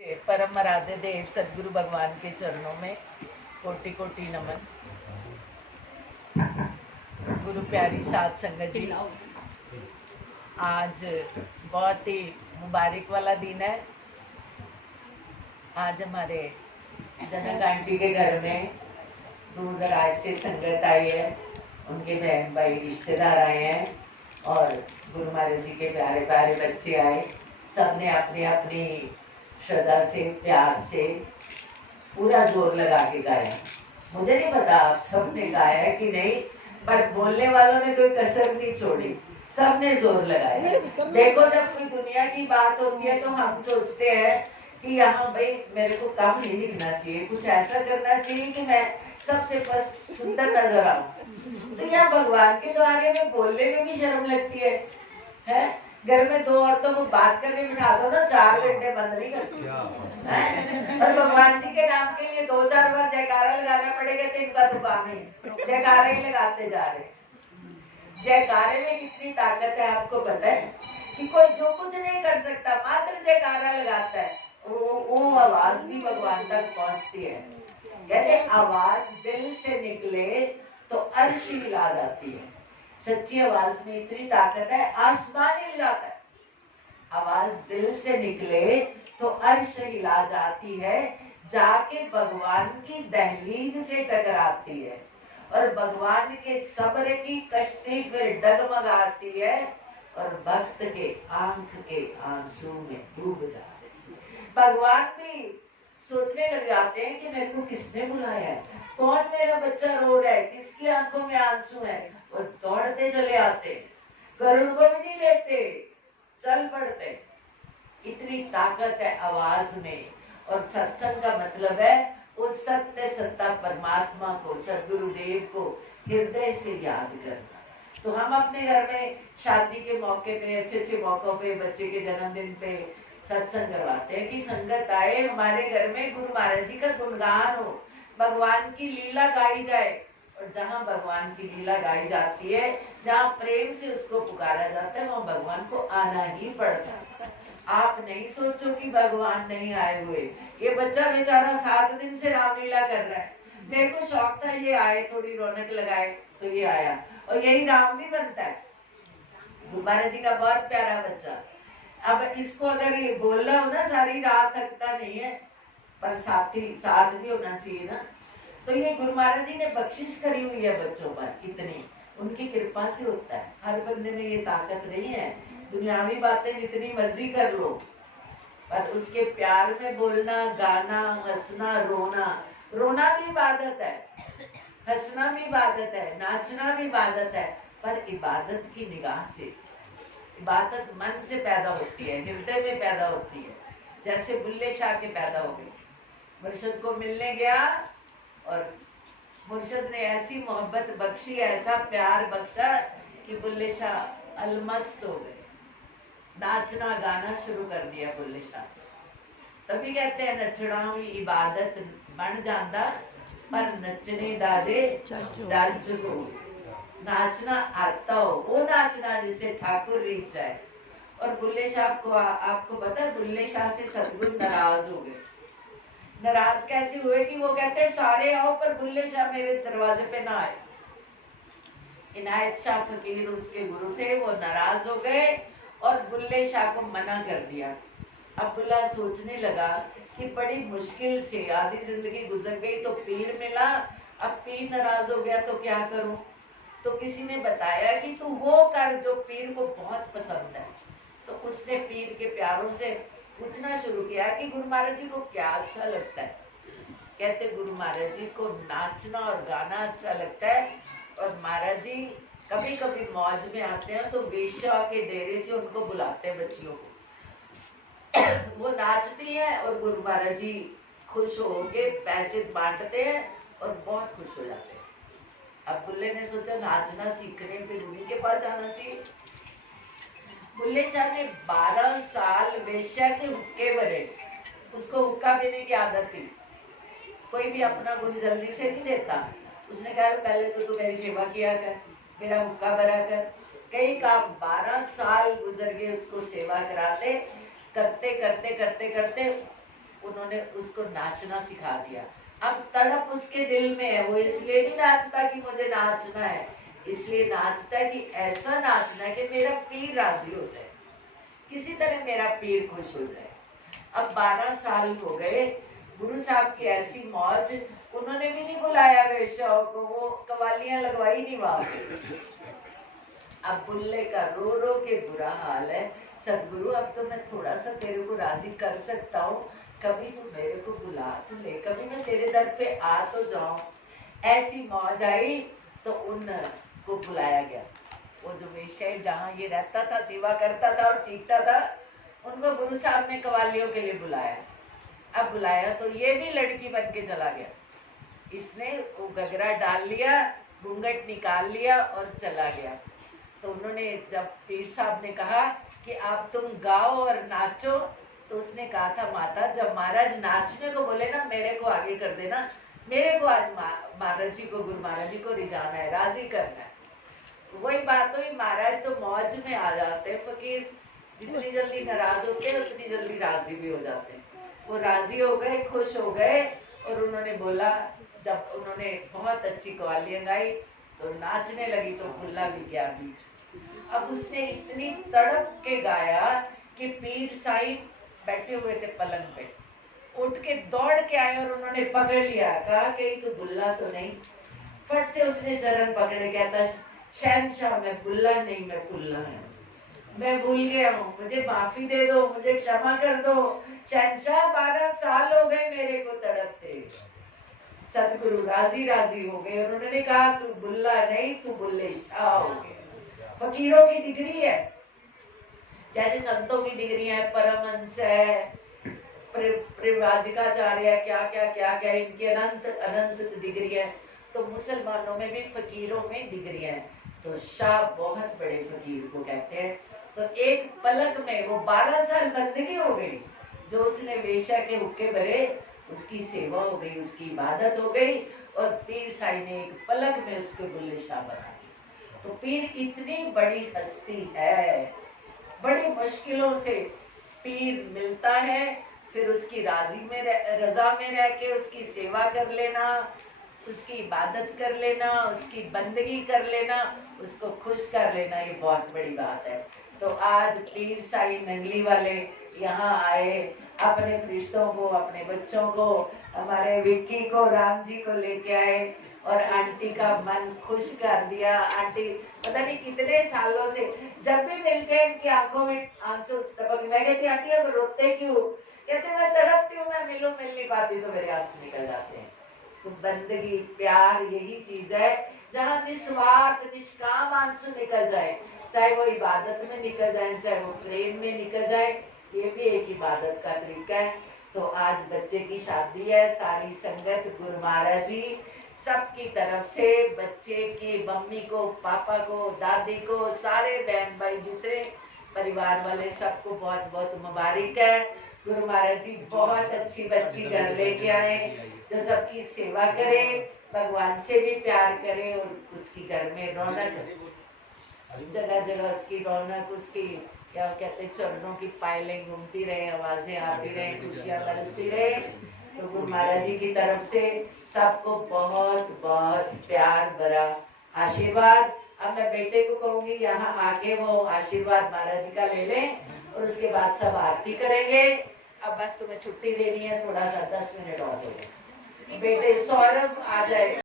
परम आराध्य देव सदगुरु भगवान के चरणों में कोटि कोटि नमन। गुरु प्यारी साध संगत जी, आज बहुत ही मुबारक वाला दिन है। आज हमारे जनक आंटी के घर में दूर दराज से संगत आई है, उनके बहन भाई रिश्तेदार आए हैं और गुरु महाराज जी के प्यारे प्यारे बच्चे आए। सबने अपनी अपनी श्रद्धा से प्यार से पूरा जोर लगा के गाया। मुझे नहीं पता आप सबने गाया है कि नहीं, पर बोलने वालों ने कोई कसर नहीं छोड़ी, सबने जोर लगाया। देखो, जब कोई दुनिया की बात होती है तो हम सोचते हैं कि यहाँ भाई मेरे को कम नहीं दिखना चाहिए, कुछ ऐसा करना चाहिए कि मैं सबसे फर्स्ट सुंदर नजर आऊं। तो यहाँ भगवान के द्वारे में बोलने में भी शर्म लगती है? घर में दो औरतों को बात करने बिठा दो ना, 4 घंटे बंद नहीं करती। और भगवान जी के नाम के लिए 2-4 बार जयकारा लगाना पड़ेगा तो इनका तो काम है, जयकारे ही लगाते जा रहे। जयकारे में कितनी ताकत है आपको पता है? कि कोई जो कुछ नहीं कर सकता, मात्र जयकारा लगाता है, वो आवाज भी भगवान तक पहुंचती है। कहते आवाज दिल से निकले तो अर्श हिला जाती है। सच्ची आवाज में इतनी ताकत है, आसमान हिल जाता है। आवाज दिल से निकले तो अर्श हिला जाती है, जाके भगवान की दहलीज से टकराती है और भगवान के सब्र की कश्ती फिर डगमगाती है और भक्त के आंख के आंसू में डूब जाते हैं। भगवान भी सोचने लग जाते हैं कि मेरे को किसने बुलाया है, कौन मेरा बच्चा रो रहा है, किसकी आंखों में आंसू है, और दौड़ते चले आते, गरुड़ को भी नहीं लेते, चल पड़ते। इतनी ताकत है आवाज में। और सत्संग का मतलब है उस सत्य सत्ता परमात्मा को, सदगुरुदेव को हृदय से याद करना। तो हम अपने घर में शादी के मौके पे, अच्छे अच्छे मौकों पे, बच्चे के जन्मदिन पे सत्संग करवाते हैं कि संगत आए हमारे घर में, गुरु महाराज जी का गुणगान हो, भगवान की लीला गाई जाए। और जहाँ भगवान की लीला गाई जाती है, जहाँ प्रेम से उसको पुकारा जाता है, वहाँ भगवान को आना ही पड़ता है। आप नहीं सोचो कि भगवान नहीं आए हुए। ये बच्चा बेचारा 7 दिन से रामलीला कर रहा है, मेरे को शौक था ये आए, थोड़ी रौनक लगाए, तो ये आया और यही राम भी बनता है। गुरु महाराज जी का बहुत प्यारा बच्चा। अब इसको अगर ये बोलना हो ना, सारी रात थकता नहीं है, पर साथी साथ भी होना चाहिए ना। तो ये गुरु महाराज जी ने बख्शिश करी हुई है बच्चों पर, इतनी उनकी कृपा से होता है। हर बंदे में ये ताकत नहीं है। दुनियावी बातें जितनी मर्जी कर लो, पर उसके प्यार में बोलना, गाना, हंसना, रोना, रोना भी इबादत है, हंसना भी इबादत है, नाचना भी इबादत है, पर इबादत की निगाह से। इबादत मन से पैदा होती है, हृदय में पैदा होती है। जैसे बुल्ले शाह के पैदा हो गई, मुर्शद को मिलने गया और मुर्शद ने ऐसी मोहब्बत बख्शी, ऐसा प्यार बख्शा कि बुल्ले शाह अलमस्त हो गए। नाचना गाना शुरू कर दिया बुल्ले शाह। तभी कहते हैं नचना भी इबादत बन जाता, पर नचने दाजे जज हो। नाचना आता हो, वो नाचना जिसे ठाकुर रीच है। और बुल्ले शाह को आपको पता है, बुल्ले शाह से सदगुरु नाराज हो गए। नाराज कैसे हुए कि वो कहते हैं सारे आओ, पर बुल्ले शाह मेरे दरवाजे पे ना आए। इनायत शाह फकीर उसके गुरु थे, वो नाराज हो गए और बुल्ले शाह को मना कर दिया। अब बुल्ला सोचने लगा कि बड़ी मुश्किल से आधी जिंदगी गुजर गई तो पीर मिला, अब पीर नाराज हो गया तो क्या करूं। तो किसी ने बताया कि तू वो कर जो पीर को बहुत पसंद है। तो उसने पीर के प्यारों से पूछना शुरू किया कि गुरु महाराज जी को क्या अच्छा लगता है। कहते गुरु महाराज जी को नाचना और गाना अच्छा लगता है, और महाराज जी कभी कभी मौज में आते हैं तो वेश्या के डेरे से उनको बुलाते हैं बच्चियों को, वो नाचती है और गुरु महाराज जी खुश होके पैसे बांटते हैं और बहुत खुश हो जाते हैं। अब बुल्ले ने सोचा नाचना सीखने फिर उन्हीं के पास जाना चाहिए। बुल्ले शाह ने 12 साल वेश्या के हुक्के भरे, उसको हुक्का पीने की आदत थी। कोई भी अपना गुण जल्दी से नहीं देता। उसने कहा पहले तो तू मेरी सेवा किया कर, मेरा हुक्का भरा कर। कई काम 12 साल गुजर गए उसको सेवा कराते, करते करते करते करते उन्होंने उसको नाचना सिखा दिया। अब तड़प उसके दिल में है, वो इसलिए नहीं नाचता कि मुझे नाचना है, इसलिए नाचता है कि ऐसा नाचना है कि मेरा पीर राजी हो जाए, किसी तरह मेरा पीर खुश हो जाए। अब 12 साल हो गए, गुरु साहब की ऐसी मौज, उन्होंने भी नहीं बुलाया वेश्याओं को, वो कवालियां लगवाई नहीं वहां पे। अब बुल्ले का रो रो के बुरा हाल है, सदगुरु अब तो मैं थोड़ा सा तेरे को राजी कर सकता हूँ, कभी तू मेरे को बुला तो ले, कभी मैं तेरे दर पे आ तो जाऊं। ऐसी मौज आई तो उनको बुलाया गया। वो जो वेश्या जहाँ ये रहता था, सेवा करता था और सीखता था, उनको गुरु साहब ने कवालियों के लिए बुलाया। अब बुलाया तो ये भी लड़की बन के चला गया, इसने वो गगरा डाल लिया, घूंघट निकाल लिया और चला गया। तो उन्होंने जब पीर साहब ने कहा कि आप तुम गाओ और नाचो, तो उसने कहा था माता जब महाराज नाचने को बोले ना मेरे को आगे कर देना, मेरे को आज महाराज जी को, गुरु महाराज जी को रिझाना है, राजी करना है। वही बात हुई, महाराज तो मौज में आ जाते हैं, फकीर जितनी जल्दी नाराज होते हैं उतनी जल्दी राजी भी हो जाते हैं। वो राजी हो गए, खुश हो गए, और उन्होंने बोला, जब उन्होंने बहुत अच्छी कवालियां गाई तो नाचने लगी तो खुला भी गया बीच। अब उसने इतनी तड़प के गाया कि पीर साहिब बैठे हुए थे पलंग पे, उठ के दौड़ के आए और उन्होंने पकड़ लिया, कहा कि तू बुल्ला तो नहीं। फट से उसने चरण पकड़े, कहता शहनशाह मैं बुल्ला नहीं, मैं पुल्ला है, मैं भूल गया हूँ, मुझे माफी दे दो, मुझे क्षमा कर दो शहनशाह, 12 साल हो गए मेरे को तड़पते। सतगुरु राजी राजी हो गए और उन्होंने कहा तू बुल्ला नहीं, तू बुल्ले शाह हो गए। फकीरों की डिग्री है, जैसे संतों की डिग्री है, परमहंस है, परिव्राजकाचार्य है, क्या क्या क्या क्या, इनकी अनंत अनंत डिग्री है। तो मुसलमानों में भी फकीरों में डिग्री है, तो शाह बहुत बड़े फकीर को कहते हैं। तो एक पलक में वो 12 साल बंदगी हो गई, जो उसने वेश्या के हुक्के भरे, उसकी सेवा हो गई, उसकी इबादत हो गई, और पीर साई ने एक पलक में उसके बुल्ले शाह बना दिया। तो पीर इतनी बड़ी हस्ती है, बड़ी मुश्किलों से पीर मिलता है, फिर उसकी रजा में रह के उसकी सेवा कर लेना, उसकी इबादत कर लेना, उसकी बंदगी कर लेना, उसको खुश कर लेना, ये बहुत बड़ी बात है। तो आज पीर साई नंगली वाले यहाँ आए, अपने फरिश्तों को, अपने बच्चों को, हमारे विक्की को, राम जी को लेके आए और आंटी का मन खुश कर दिया। आंटी पता नहीं कितने सालों से जब भी मिलते हैं इनकी आंखों में आंसू टपक, मैं कहती आंटी अब रोते क्यों? कहते मैं तड़पती हूँ, मैं मिल नहीं पाती तो मेरे आंसू निकल जाते हैं। तो बंदगी प्यार यही चीज है जहाँ निस्वार्थ निष्काम आंसू निकल जाए, चाहे वो इबादत में निकल जाए, चाहे वो प्रेम में निकल जाए, ये भी एक इबादत का तरीका है। तो आज बच्चे की शादी है, सारी संगत गुरु महाराज जी सबकी तरफ से बच्चे की मम्मी को, पापा को, दादी को, सारे बहन भाई जितने परिवार वाले सबको बहुत बहुत मुबारक है। गुरु महाराज जी बहुत अच्छी बच्ची घर लेके आए, जो सबकी सेवा करे, भगवान से भी प्यार करे, और उसकी घर में रौनक, जगह जगह उसकी रौनक, उसकी क्या कहते हैं चरणों की पायलें घूमती रहे, आवाजें आती रहे, खुशियां बरसती रहे। तो गुरु महाराज जी की तरफ से सबको बहुत बहुत प्यार भरा आशीर्वाद। अब मैं बेटे को कहूंगी यहाँ आके वो आशीर्वाद महाराज जी का ले लें, और उसके बाद सब आरती करेंगे। अब बस तुम्हें छुट्टी देनी है, थोड़ा सा 10 मिनट और हो गए। बेटे सौरभ आ जाए।